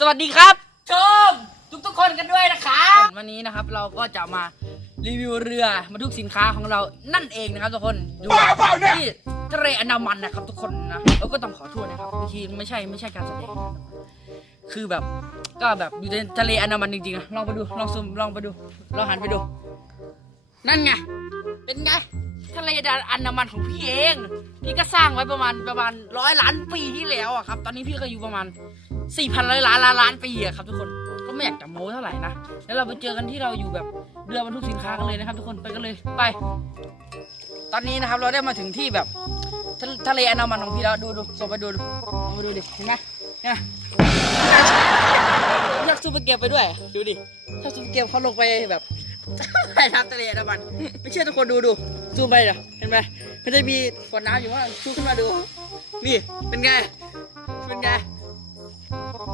สวัสดีครับ ชม ทุกทุกๆคนกันด้วยนะครับวันนี้นะครับเราก็จะมารีวิวเรือบรรทุกสินค้าของเรานั่นเองนะครับทุกคนดูที่ทะเลอันดามันนะครับทุกคนนะแล้วก็ต้องขอโทษนะครับบางทีไม่ใช่ไม่ใช่การแสดงนะคือแบบก็แบบอยู่ในทะเลอันดามันจริงๆนะลองไปดูลองซูมลองไปดูลองหันไปดู นั่นไงเป็นไง ทะเลอันดามันของพี่เอง พี่ก็สร้างไว้ประมาณประมาณร้อยล้านปีที่แล้วอะครับ ตอนนี้พี่ก็อยู่ประมาณสี่พันร้อยล้านล้านล้านปีอะครับทุกคนก็ไม่อยากจะโม้เท่าไหร่นะแล้วเราไปเจอกันที่เราอยู่แบบเรือบรรทุกสินค้ากันเลยนะครับ ทุกคนไปกันเลยไป ตอนนี้นะครับเราได้มาถึงที่แบบทะทะเลอันดามันของพี่แล้วดูดูส่งไปดูดูเอามาดูดิเห็นไหมเนี่ยอยากซูเปอร์เกมไปด้วยดูดิถ้าซูเปอร์เกมเขาลงไปแบบใต้น้ำทะเลอันดามันไม่เชื่อทุกคนดูดู ซูมไปเดี๋ยวเห็นไหมมันจะมีฝนน้ำอยู่ว่าชูขึ้นมาดู นี่เป็นไง เป็นไง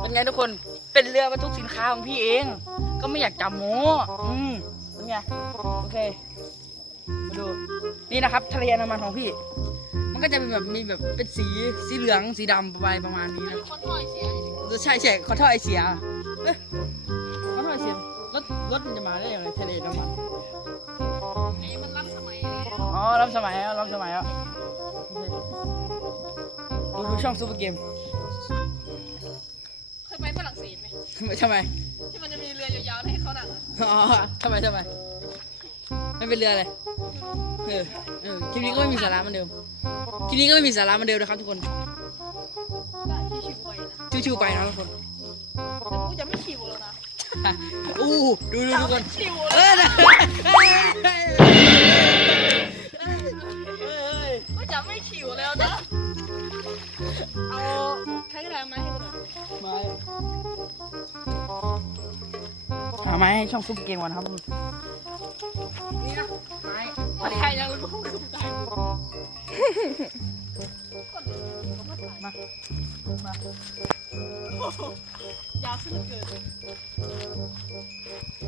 เป็นไงทุกคน เป็นเรือบรรทุกสินค้าของพี่เอง ก็ไม่อยากจำโม้อืมเป็นไง โอเค มาดู นี่นะครับทะเลอันดามันของพี่ มันก็จะเป็นแบบมีแบบเป็นสีสีเหลืองสีดำประมาณประมาณนี้นะคนหน่อยเสียใช่ใช่ขอโทษไอเสียเอ๊ะขอโทษไอเสียรถรถมันจะมาได้ยังไงทะเลน้ำมันนี่ รับสมัยแล้วรับสมัยแล้วดูดูช่องซูเปอร์เกมเคยไปฝรั่งเศสไหมทำไมทำไมที่มันจะมีเรือยาวๆให้เขาหนังอะอ๋อทำไมทำไมไม่เป็นเรือเลยเออเออคลิปนี้ก็ไม่มีสาระเหมือนเดิมคลิปนี้ก็ไม่มีสาระเหมือนเดิมนะครับทุกคนได้ที่ชิวไปนะชิวๆไปนะทุกคนแต่กูจะไม่ชิวแล้วนะอู้ดูดูทุกคน ชิวเอแล้วอน เอาใช้กระดาษมให้กูหน่อยไม้หาไม้ให้ช่องซุปเกมก่อนนครับนี่นะไม้มาใครยังรู้สุดใจมามาอยาวสุดเกิน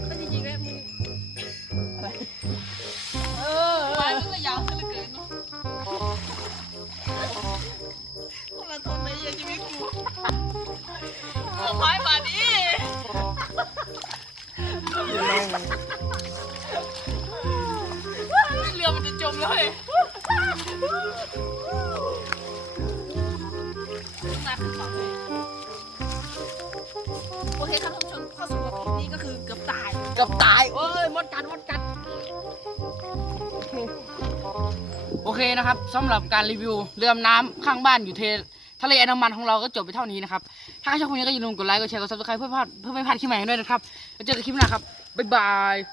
ก็จริงๆแล้วมึงอะไร เรือมันจะจมแล้วเฮ้ยมาขึ้นฝั่งเลยโอเคครับท่านผู้ชมเข้าสู่คลิปนี้ก็คือเกือบตายเกับตาย โอ้ยมดกัดมดกัด โอเคนะครับสำหรับการรีวิวเรือดำน้ำข้างบ้านอยู่เททะเลอันดามันของเราก็จบไปเท่านี้นะครับ ถ้าใครชอบคลิปนี้ก็อย่าลืมกดไลค์กดแชร์กดซับสไครต์เพื่อพลาดเพื่อไม่พลาดคลิปใหม่ด้วยนะครับแล้วเจอกันคลิปหน้าครับ Bye-bye.